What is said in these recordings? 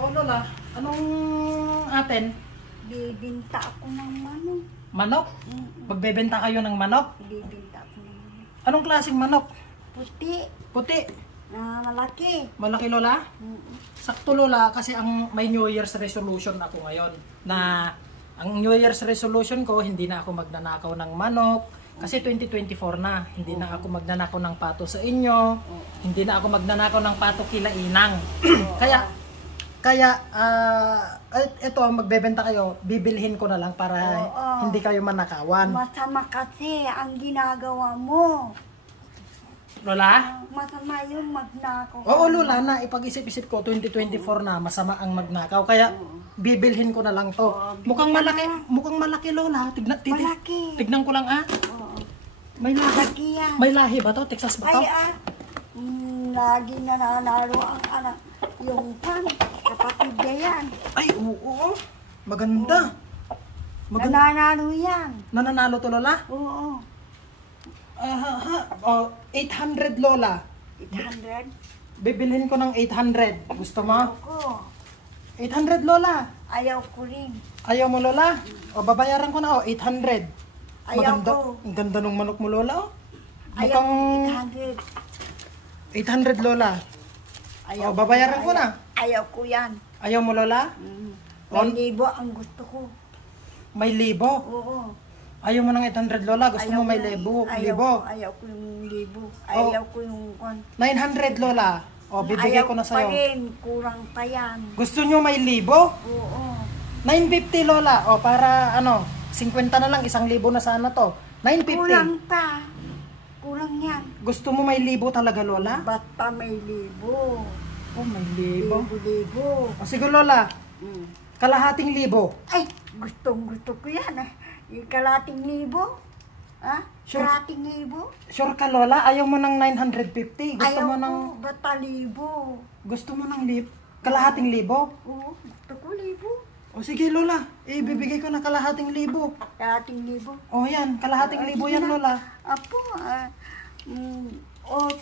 O Lola, anong atin? Bibinta ako ng manok. Manok? Magbebenta kayo ng manok? Bibinta ako ng manok. Anong klaseng manok? Puti. Puti. Na malaki. Malaki Lola? Sakto Lola, kasi may New Year's resolution ako ngayon. Na ang New Year's resolution ko, hindi na ako magnanakaw ng manok. Kasi 2024 na, hindi na ako magnanakaw ng pato sa inyo. Hindi na ako magnanakaw ng pato kila Inang. Kaya ito, magbebenta kayo, bibilhin ko na lang para hindi kayo manakawan. Masama kasi ang ginagawa mo. Lola? Masama yung magnakaw. Oo Lola, na ipag-isip-isip ko, 2024 na, masama ang magnakaw. Kaya bibilhin ko na lang to. Mukhang malaki Lola. Malaki. Tignan ko lang May lahi. Malaki yan. May lahi ba to? Texas ba to? Ay lagi nananalo ang anak. Yung kapatid niya yan. Ay, oo. Maganda. Nananalo yan. Nananalo to Lola? Oo. 800 Lola. 800? Bibilhin ko ng 800. Gusto mo? Ako. 800 Lola. Ayaw ko rin. Ayaw mo Lola? O babayaran ko na 800. Ayaw Maganda. ko. Ang ganda ng manok mo Lola. Ayaw Mukhang ko 800 Lola. Ayaw O babayaran ko na. Ayaw ko yan. Ayaw mo Lola? May libo ang gusto ko. May libo. Oo. Ayaw mo ng 800 Lola. Gusto mo may libo. Ayaw ko yung libo. Ayaw ko yung 900 Lola. O bibigay ko na sa'yo. Ayaw pa rin. Kurang pa yan. Gusto nyo may libo? Oo. 950 Lola. O para 50 na lang. 1,000 na sana to. 950. Kulang pa. Kulang yan. Gusto mo may libo talaga Lola? Basta may libo. Oh, may libo. Libo. O sige Lola. Kalahating libo. Ay, gusto ko yan. Yung kalating libo. Ha? Sure. Kalating libo. Sure ka Lola? Ayaw mo ng 950? Gusto Ayaw mo ko. ng... Basta libo. Gusto mo ng kalahating libo? Oo. Gusto ko libo. O sige Lola, ibibigay ko na kalahating libo. Kalating libo. O yan, kalahating libo sige yan na. Lola. Apo,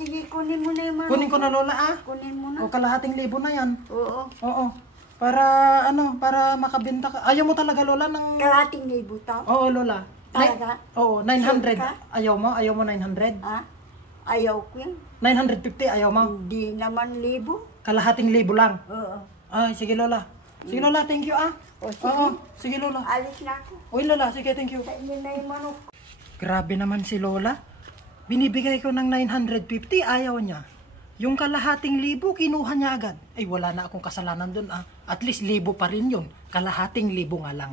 sige, kunin mo na yung manok. Kunin ko na Lola Kunin mo na. O kalahating libo na yan. Oo. Oo. Para para makabenta ka. Ayaw mo talaga Lola ng... Kalating libo to? Oo Lola. Talaga? Oo, 900. Sure ka? Ayaw mo? Ayaw mo 900? Ha? Ayaw ko yan. 950 ayaw mo? Hindi naman libo. Kalahating libo lang. Oo. Ay, sige Lola. Sige Lola, thank you O sige. Oo, sige Lola. Alis na ako. Uy Lola, sige, thank you. Sa inyo na yung manok. Grabe naman si Lola. Binibigay ko ng 950, ayaw niya. Yung kalahating libo, kinuha niya agad. Ay, wala na akong kasalanan dun At least libo pa rin yun. Kalahating libo nga lang.